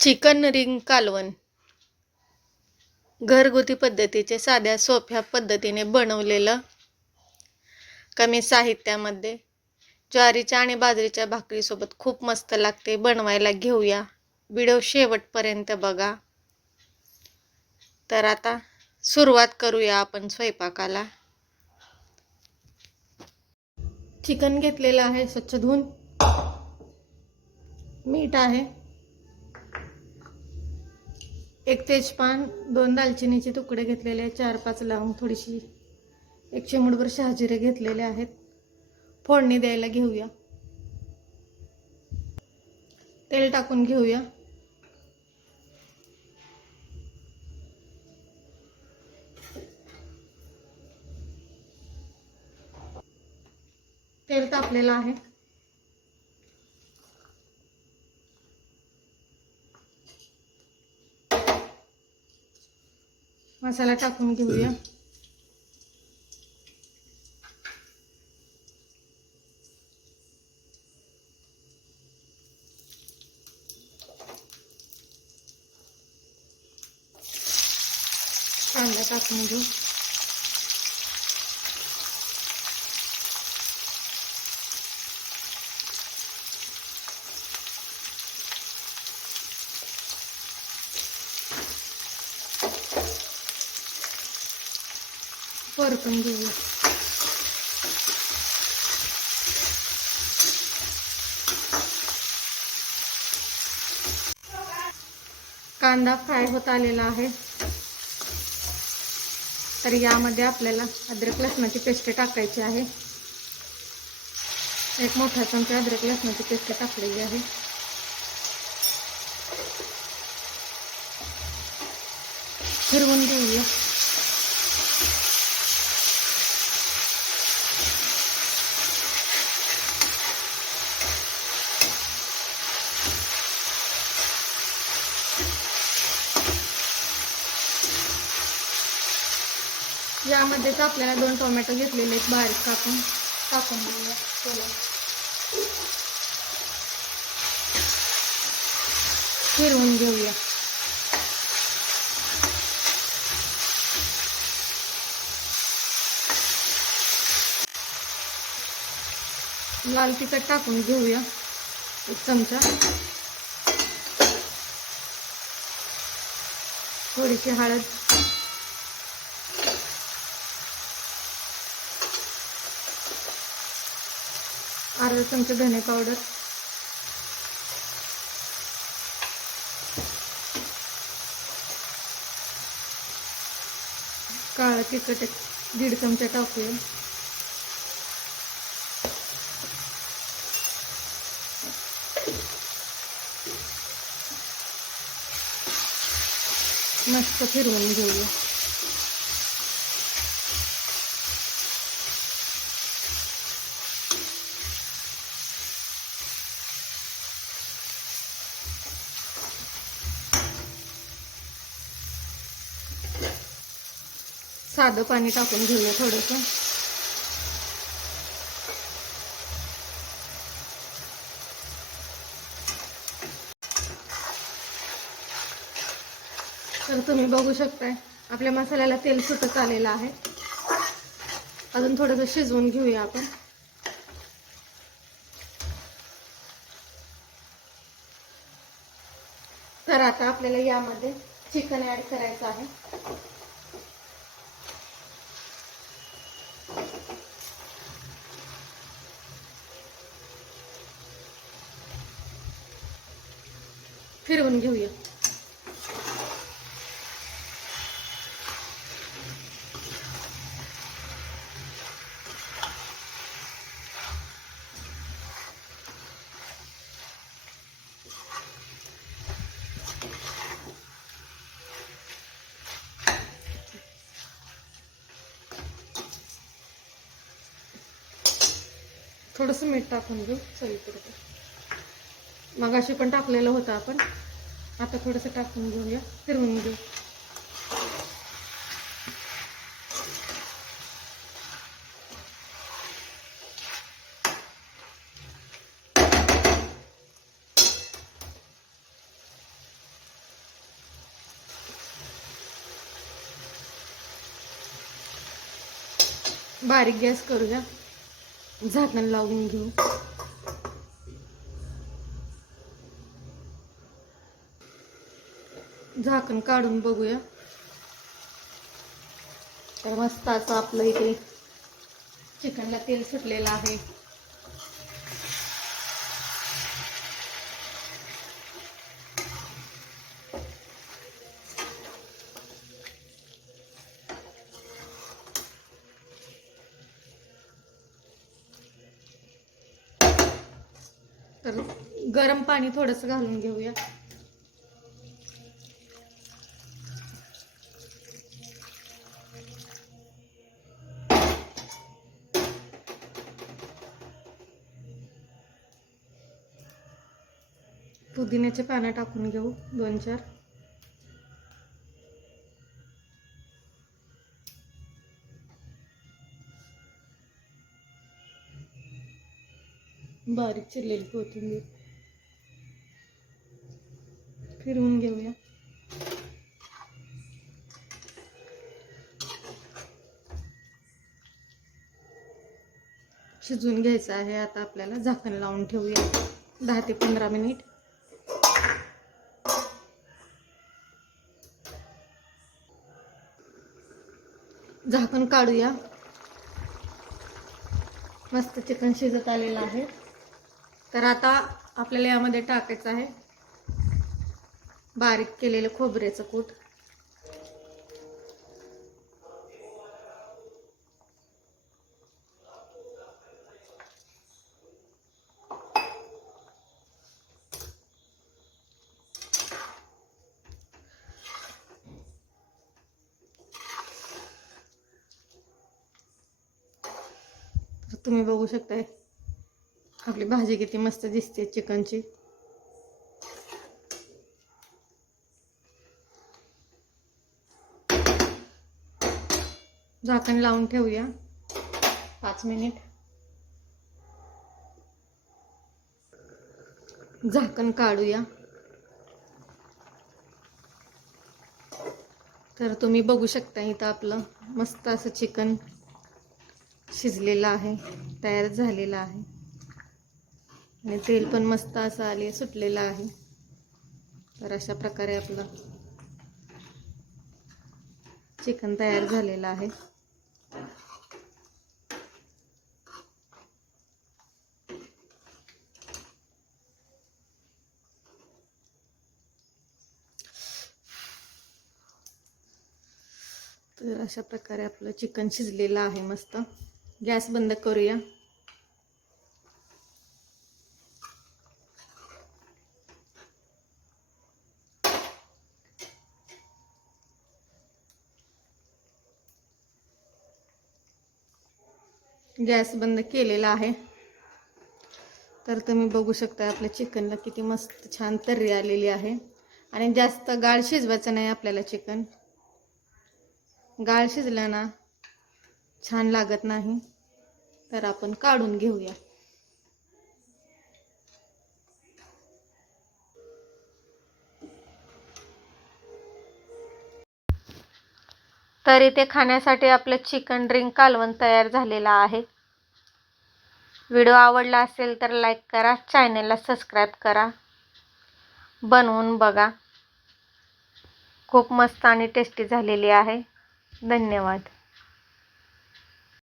Chicken ring कालवण. घरगुती पद्धतीचे साध्या सोप्या पद्धतीने बनवलेलं कमी साहित्यामध्ये ज्वारीच्या आणि बाजरीच्या भाकरीसोबत खूप मस्त लागते. बनवायला घेऊया. व्हिडिओ शेवटपर्यंत बघा. तर आता सुरुवात करूया आपण स्वयंपाकाला. चिकन घेतलेलं आहे स्वच्छ धुवून. मीठ आहे. एक तेजपान दोन दालचिनीचे तुकडे घेतलेले आहेत चार पाच लवंग थोडीशी एक चिमूटभर शहाजिरे घेतलेले आहेत. फोडणी द्यायला घेऊया. तेल टाकून घेऊया. तेल तापलेलं आहे. मसाला टाकून घेऊया. कांदा टाकून घेऊ. परतून घेऊया कांदा फ्राय होत आलेला आहे. तर यामध्ये आपल्याला अद्रक लसणाची पेस्ट टाकायची आहे. एक मोठा चमचा अद्रक लसणाची पेस्ट टाकलेली आहे. फिरवून घेऊया. यामध्येच आपल्याला दोन टोमॅटो घेतलेले आहेत. बारीक कापून टाकून देऊया फिरवून घेऊया. लाल तिखट टाकून घेऊया. एक चमचा. थोडीशी हळद. अर्धा चमचा धने पावडर काळं तिखट एक दीड चमचा टाकूया. मस्त फिरवून घेऊया. साधं पाणी टाकून घेऊया थोडंसं. तर तुम्ही बघू शकताय आपल्या मसाल्याला तेल सुटत आलेलं आहे. अजून थोडंसं शिजवून घेऊया आपण. तर आता आपल्याला यामध्ये चिकन ऍड करायचं आहे. फिरवून घेऊया. थोडंसं मीठ टाकून घेऊ चवीपुरतं. मग अशी पण टाकलेलं होतं आपण. आता थोडंसं टाकून घेऊया फिरवून घेऊ. बारीक गॅस करूया झाकण लावून घेऊ. झाकण काढून बघूया. तर मस्त असं आपलं इथे चिकनला तेल सुटलेलं आहे. तर गरम पाणी थोडंसं घालून घेऊया. पुदिन्याचे पानं टाकून घेऊ दोन चार. बारीक चिरलेली कोथिंबीर. फिरवून घेऊया. शिजवून घ्यायचं आहे आता आपल्याला झाकण लावून ठेवूया. दहा ते पंधरा मिनिट. झाकण काढूया. मस्त चिकन शिजत आलेलं आहे. तर आता आपल्याला यामध्ये टाकायचं आहे. बारीक केलेलं खोबऱ्याचं कूट. तर तुम्ही बघू शकताय. आपली भाजी किती मस्त दिसते चिकनची. झाकण लावून ठेवूया. पाच मिनिट. झाकण काढूया. तर तुम्ही बघू शकता इथं आपलं मस्त असं चिकन. शिजलेलं आहे तयार झालेला आहे. आणि तेल पण मस्त असं आले सुटलेलं आहे. तर अशा प्रकारे आपलं चिकन तयार झालेलं आहे. तर अशा प्रकारे आपलं चिकन शिजलेलं आहे मस्त. गॅस बंद करूया. गॅस बंद केलेला आहे. तर तुम्ही बघू शकता आपल्या चिकनला किती मस्त छान तर्री आलेली आहे. आणि जास्त गाळ शिजवायचं नाही आपल्याला चिकन. गाळ शिजलं ना छान लागत नाही. तर आपण काढून घेऊया. तर इथे खाण्यासाठी आपलं चिकन ड्रिंक कालवण तयार झालेला आहे. व्हिडिओ आवडला असेल तर लाईक करा चॅनलला सबस्क्राईब करा. बनवून बघा. खूप मस्त आणि टेस्टी झालेली आहे. धन्यवाद.